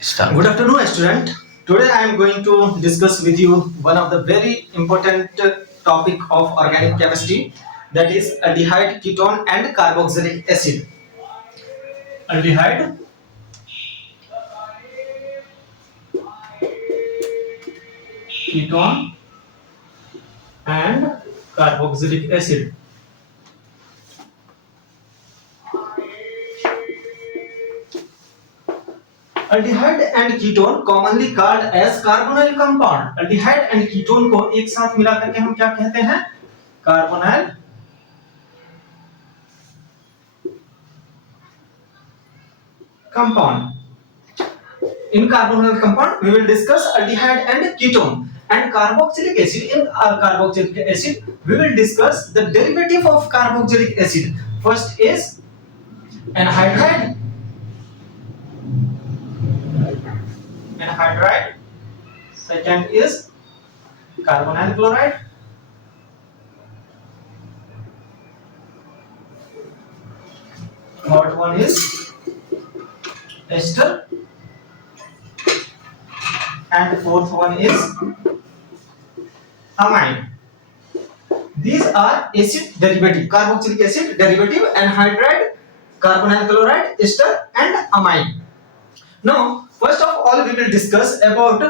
Start. Good afternoon, student. Today I am going to discuss with you one of the very important topic of organic chemistry, that is aldehyde, ketone, and carboxylic acid. Aldehyde, ketone, and carboxylic acid. Aldehyde and ketone commonly called as carbonyl compound. Aldehyde and ketone को एक साथ मिलाकर के हम क्या कहते हैं? Carbonyl compound. In carbonyl compound, we will discuss aldehyde and ketone. And carboxylic acid, in carboxylic acid, we will discuss the derivative of carboxylic acid. First is anhydride, anhydride. Second is carbonyl chloride. Third one is ester. And fourth one is amine. These are acid derivative, carboxylic acid derivative, anhydride, carbonyl chloride, ester, and amine. Now, first of all, we will discuss about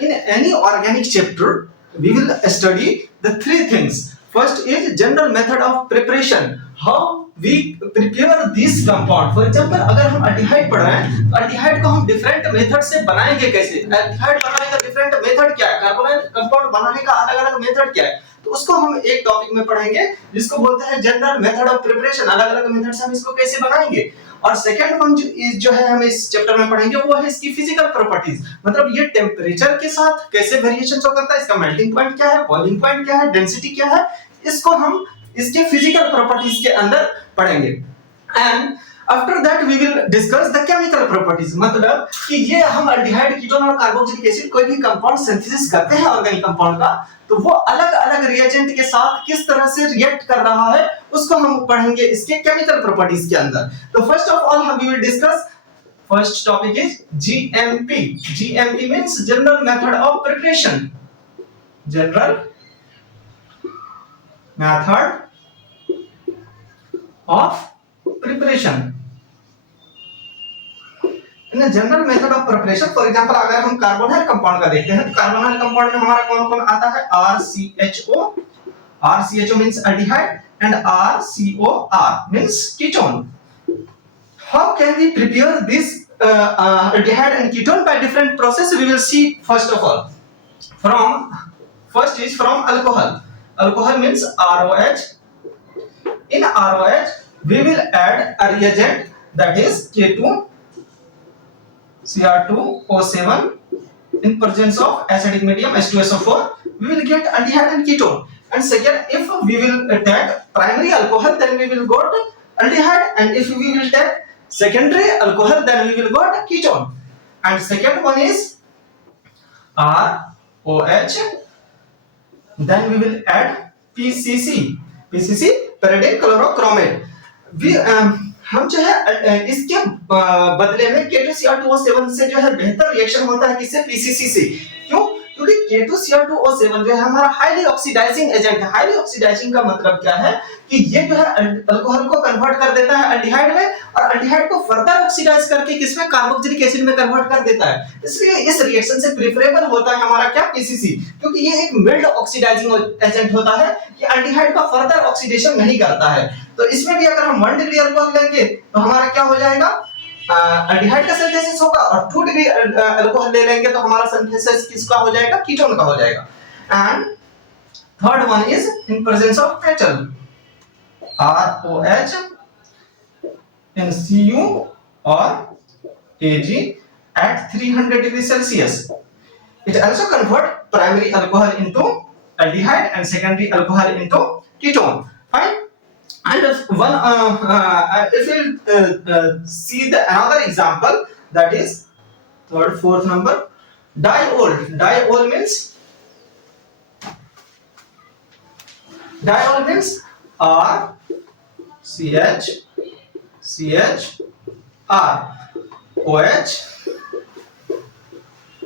in any organic chapter, we will study the three things. First is general method of preparation. How we prepare this compound. For example, अगर हम aldehyde पढ़ रहे हैं, aldehyde को हम different method से बनाएंगे कैसे? Aldehyde बनाने का different method क्या है? Carbonyl compound बनाने का अलग-अलग method क्या है? तो उसको हम एक टॉपिक में पढ़ेंगे जिसको बोलते हैं जनरल मेथड ऑफ प्रिपरेशन. अलग-अलग मेथड से हम इसको कैसे बनाएंगे. और सेकंड वन जो है हम इस चैप्टर में पढ़ेंगे वो है इसकी फिजिकल प्रॉपर्टीज. मतलब ये टेम्परेचर के साथ कैसे वेरिएशन शो करता है, इसका मेल्टिंग पॉइंट क्या है, बॉइलिंग पॉइंट क्या है, डेंसिटी क्या है, इसको हम इसके फिजिकल प्रॉपर्टीज के अंदर पढ़ेंगे. And after that we will discuss the chemical properties. मतलब कि ये हम अल्डिहाइड, कीटोन और कार्बोक्सिलिक एसिड कोई भी कंपाउंड सिंथेसिस करते हैं ऑर्गेनिक कंपाउंड का, तो वो अलग-अलग रिएजेंट के साथ किस तरह से रिएक्ट कर रहा है उसको हम पढ़ेंगे इसके केमिकल प्रॉपर्टीज के अंदर. तो फर्स्ट ऑफ ऑल हम we will discuss first topic is GMP. GMP means general method of preparation. General method of preparation. In general method of preparation, for example अगर हम कार्बोनाइल कंपाउंड का देखते हैं तो कार्बोनाइल कंपाउंड में हमारा कौन कौन आता है? RCHO. RCHO means aldehyde and RCOR means ketone. How can we prepare this aldehyde and ketone? By different process we will see. First of all, first is from alcohol. Alcohol means ROH. In ROH we will add a reagent that is K2 Cr2O7. In presence of acidic medium H2SO4, we will get aldehyde and ketone. And second, if we will take primary alcohol, then we will got aldehyde, and if we will take secondary alcohol, then we will got ketone. And second one is ROH. Then we will add PCC. PCC pyridine chlorochromate. We हम जो है इसके बदले में K2Cr2O7 से जो है बेहतर रिएक्शन होता है किससे? PCC से. क्यों? क्योंकि K2Cr2O7 जो है हमारा हाईली ऑक्सीडाइजिंग एजेंट है. हाईली ऑक्सीडाइजिंग का मतलब क्या है कि ये जो है अल्कोहल को कन्वर्ट कर देता है अल्डिहाइड में, और अल्डिहाइड को फर्दर ऑक्सीडाइज करके किसमें? कार्बोक्सिलिक एसिड में कन्वर्ट कर देता है. इसलिए इस रिएक्शन से प्रेफरेबल होता है हमारा क्या? PCC. क्योंकि ये एक मिल्ड ऑक्सीडाइजिंग एजेंट होता है, ये अल्डिहाइड का फर्दर ऑक्सीडेशन नहीं करता है. तो इसमें भी अगर हम 1 डिग्री अल्कोहल लेंगे तो हमारा क्या हो जाएगा? अल्डिहाइड का सिंथेसिस होगा, और 2 डिग्री अल्कोहल ले लेंगे तो हमारा सिंथेसिस किसका हो जाएगा? कीटोन का हो जाएगा. And third one is in presence of metal. ROH in Cu or Ag at 300 degrees Celsius. It also convert primary alcohol into aldehyde and secondary alcohol into ketone. Fine. And if we'll see the another example, that is third, fourth number, diol. Diol means R CH CH R OH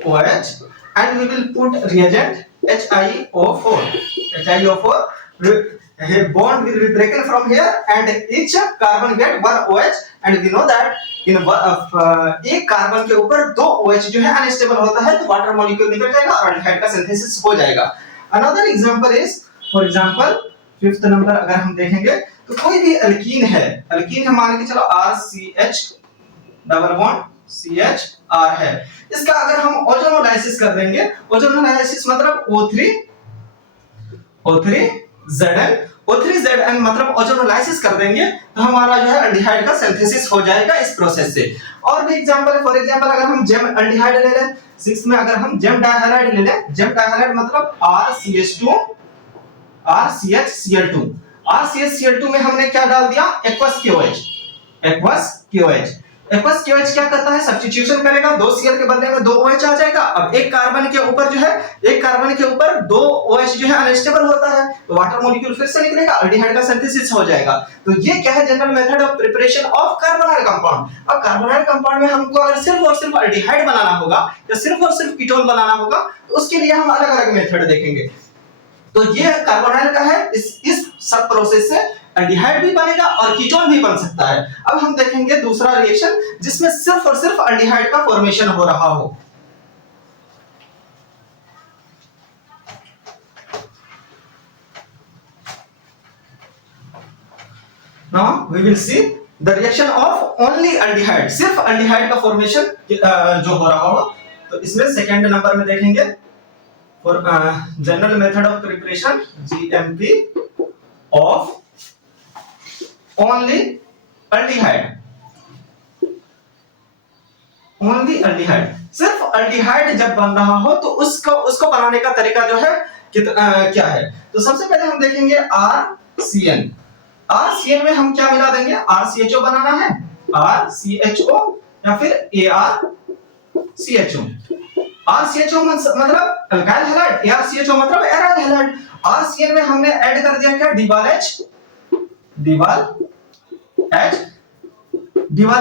OH and we will put reagent HiO4. HiO4 bond will be broken from here and each carbon get one OH and we know that इन एक carbon के ऊपर दो OH जो है unstable होता है तो water molecule निकल जाएगा और एल्डिहाइड का सिंथेसिस हो जाएगा. Another example is for example fifth number अगर हम देखेंगे तो कोई भी अल्कीन है मान के चलो RCH डबल बॉन्ड CHR है. इसका अगर हम ओजोनोलाइसिस कर देंगे, ओजोनोलाइसिस मतलब O3Zn मतलब ओजोनोलाइसिस कर देंगे तो हमारा जो है एल्डिहाइड का सिंथेसिस हो जाएगा इस प्रोसेस से. और भी एग्जांपल फॉर एग्जांपल अगर हम जेम एल्डिहाइड ले लें, 6 में अगर हम जेम डाइहाइड ले लें, जेम डाइहाइड मतलब RCH2 RCHCl2. RCHCl2 में हमने क्या डाल दिया एक्वस KOH. एक्वस KOH क्या करता है सब्स्टिट्यूशन करेगा, 2 Cl के बदले में 2 OH आ जाएगा. अब एक कार्बन के ऊपर 2 OH जो है अनस्टेबल होता है तो वाटर मॉलिक्यूल फिर से निकलेगा, एल्डिहाइड का सिंथेसिस हो जाएगा. तो ये क्या है general method of preparation of carbonyl compound. अब कार्बोनाइल कंपाउंड में हमको अगर सिर्फ और सिर्फ एल्डिहाइड बनाना होगा या सिर्फ और सिर्फ कीटोन बनाना होगा तो उसके लिए हम अलग-अलग मेथड देखेंगे. तो ये कार्बोनाइल का है, इस सब प्रोसेस से एल्डिहाइड भी बनेगा और कीटोन भी बन सकता है. अब हम देखेंगे दूसरा रिएक्शन जिसमें सिर्फ और सिर्फ एल्डिहाइड का फॉर्मेशन हो रहा हो. Now we will see the reaction of only aldehyde, सिर्फ एल्डिहाइड का फॉर्मेशन जो हो रहा हो. तो इसमें सेकंड नंबर में देखेंगे for general method of preparation GMP of only aldehyde. सिर्फ एल्डिहाइड जब बन रहा हो तो उसको बनाने का तरीका जो है क्या है. तो सबसे पहले हम देखेंगे RCN में हम क्या मिला देंगे, RCHO बनाना है, RCHO या फिर ARCHO. RCHO मतलब अल्काइल हैलाइड, ARCHO मतलब एराइल हैलाइड. RCN में हमने ऐड कर दिया क्या डिवाल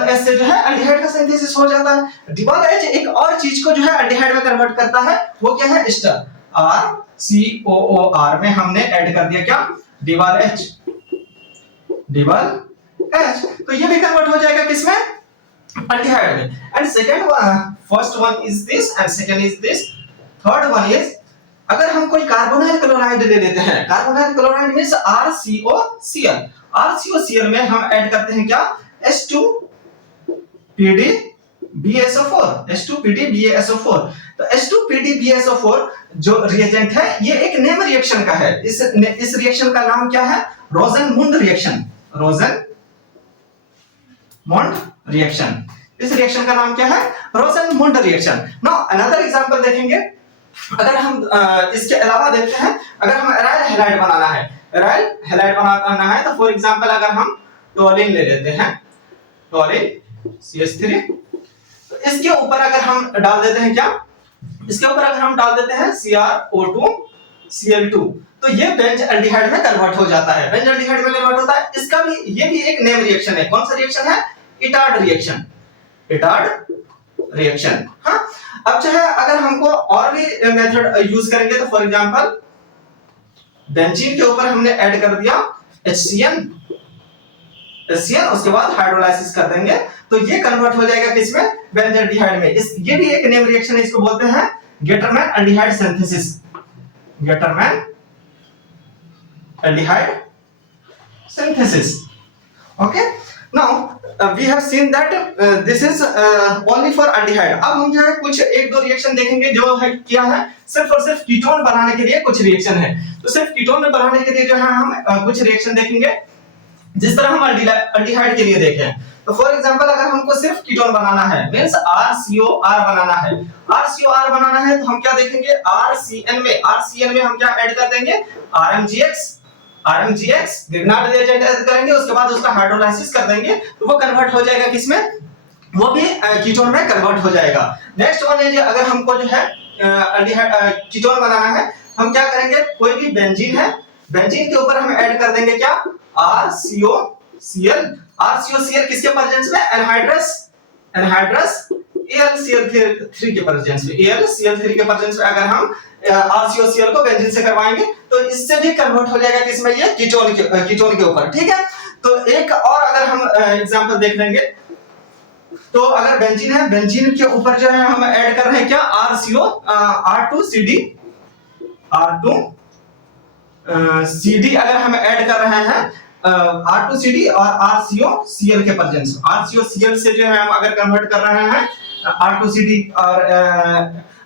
H से जो है एल्डिहाइड का सिंथेसिस हो जाता है. डिवाल H एक और चीज को जो है एल्डिहाइड में कन्वर्ट करता है, वो क्या है एस्टर. RCOOR में हमने ऐड कर दिया क्या डिवाल H. तो ये भी कन्वर्ट हो जाएगा किसमें एल्डिहाइड में. And second first one is this and second is this. Third one is अगर हम कोई कार्बोनाइल क्लोराइड ले लेते हैं, कार्बोनाइल क्लोराइड मींस RCOCl में हम ऐड करते हैं क्या H2PdBSO4. तो H2PdBSO4 जो रिएजेंट है ये एक नेम रिएक्शन का है. इस रिएक्शन का नाम क्या है रोजेनमुंड रिएक्शन. इस रिएक्शन का नाम क्या है रोजेनमुंड रिएक्शन. नाउ अनदर एग्जांपल देखेंगे. अगर हम इसके अलावा देखते हैं, अगर हम एराइल हैलाइड बनाना है तो फॉर एग्जांपल अगर हम टोलिन ले लेते हैं, टोलिन CH3, तो इसके ऊपर अगर हम डाल देते हैं क्या, इसके ऊपर अगर हम डाल देते हैं CrO2Cl2 तो ये बेंज एल्डिहाइड में कन्वर्ट हो जाता है. बेंज एल्डिहाइड में कन्वर्ट होता है. इसका भी ये भी एक नेम रिएक्शन है. कौन सा रिएक्शन है इटार्ड रिएक्शन. हाँ, अब जो है अगर हमको और भी मेथड यूज करेंगे तो फॉर एग्जांपल बेंजीन के ऊपर हमने ऐड कर दिया HCN, उसके बाद हाइड्रोलाइसिस कर देंगे तो ये कन्वर्ट हो जाएगा किसमें बेंजल्डिहाइड में. ये भी एक नेम रिएक्शन है, इसको बोलते हैं Gattermann aldehyde synthesis. Okay, now we have seen that this is only for aldehyde. अब हम जो है कुछ एक दो रिएक्शन देखेंगे जो है क्या है सिर्फ और सिर्फ कीटोन बनाने के लिए कुछ रिएक्शन है. तो सिर्फ कीटोन में बनाने के लिए जो है हम कुछ रिएक्शन देखेंगे जिस तरह हम एल्डिहाइड के लिए देखें. तो फॉर एग्जांपल अगर हमको सिर्फ कीटोन बनाना है मींस RCOR बनाना है तो हम क्या देखेंगे RCN में हम क्या ऐड कर देंगे RMGX ग्रिग्नार्ड रिएजेंट ऐड करेंगे, उसके बाद उसका हाइड्रोलाइसिस कर देंगे तो वो कन्वर्ट हो जाएगा किसमें, वो भी कीटोन में कन्वर्ट हो जाएगा. नेक्स्ट वन है अगर हमको जो है कीटोन बनाना है हम क्या करेंगे, कोई भी बेंजीन है, बेंजीन के ऊपर हम ऐड कर देंगे क्या RCOCl किसके प्रेजेंस में एनहाइड्रस AlCl3 के प्रेजेंस में, AlCl3 के प्रेजेंस में अगर हम RCOCl को बेंजीन से करवाएंगे तो इससे भी कन्वर्ट हो जाएगा किसमें, ये कीटोन के ऊपर, ठीक है। तो एक और अगर हम एग्जांपल देख लेंगे, तो अगर बेंजीन है, बेंजीन के ऊपर जो है हम ऐड कर रहे हैं क्या, R2CD अगर हम ऐड कर रहे हैं R2CD और RCOCl के प्रेजेंस में, RCOCl से जो है हम अगर कन्वर्ट कर रहे हैं R2CD और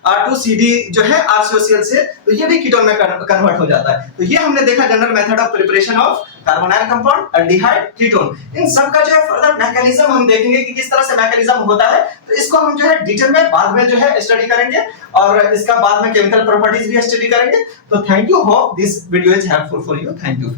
R2CD जो है RCOCl से, तो ये भी कीटोन में कन्वर्ट हो जाता है। तो ये हमने देखा general method of preparation of carbonyl compound, aldehyde, ketone. इन सब का जो है फर्दर मैकेनिज्म हम देखेंगे कि किस तरह से मैकेनिज्म होता है, तो इसको हम जो है डिटेल में बाद में जो है स्टडी करेंगे और इसका बाद में केमिकल प्रॉपर्टीज भी स्टडी करेंगे। तो thank you, hope this video is helpful for you, thank you.